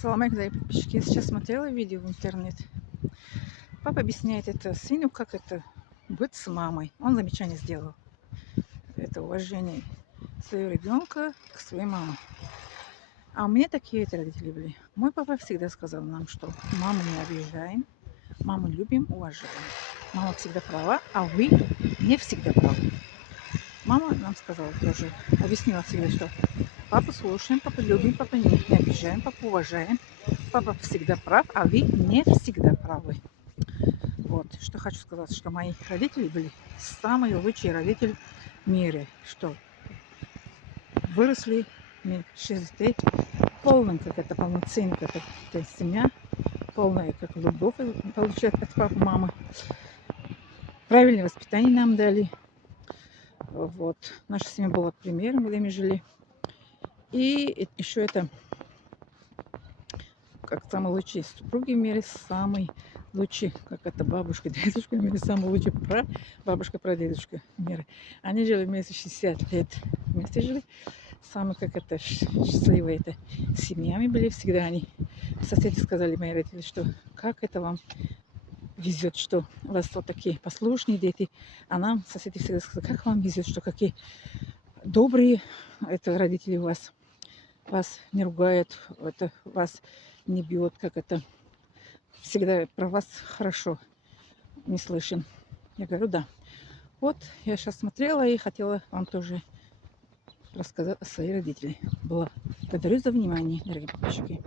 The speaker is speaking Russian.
Салам алейкум, дорогие подписчики. Я сейчас смотрела видео в интернете. Папа объясняет это сыну, как это быть с мамой. Он замечание сделал. Это уважение своего ребенка к своей маме. А у меня такие это родители были. Мой папа всегда сказал нам, что маму не обижаем, маму любим, уважаем. Мама всегда права, а вы не всегда правы. Мама нам сказала тоже, объяснила всегда, что папу слушаем, папу любим, папу не обижаем, папу уважаем. Папа всегда прав, а вы не всегда правы. Вот, что хочу сказать, что мои родители были самые лучшие родители в мире. Что выросли мне 6 детей, полным, как это полноценная, как это семья, полная, как любовь получает от папы, мамы. Правильное воспитание нам дали. Вот. Наша семья была примером, где мы жили. И еще это, как самые лучшие супруги в мире, самый лучший, как это бабушка, дедушка в мире, самый лучший бабушка, прадедушка в мире. Они жили вместе 60 лет. Вместе жили. Самые, как это, счастливые это семьями были всегда они. Соседи сказали, мои родители, что как это вам везет, что у вас вот такие послушные дети. А нам соседи всегда сказали, как вам везет, что какие добрые это родители у вас. Вас не ругают, это вас не бьет, как это. Всегда про вас хорошо не слышим. Я говорю, да. Вот, я сейчас смотрела и хотела вам тоже рассказать о своих родителях. Благодарю за внимание, дорогие подписчики.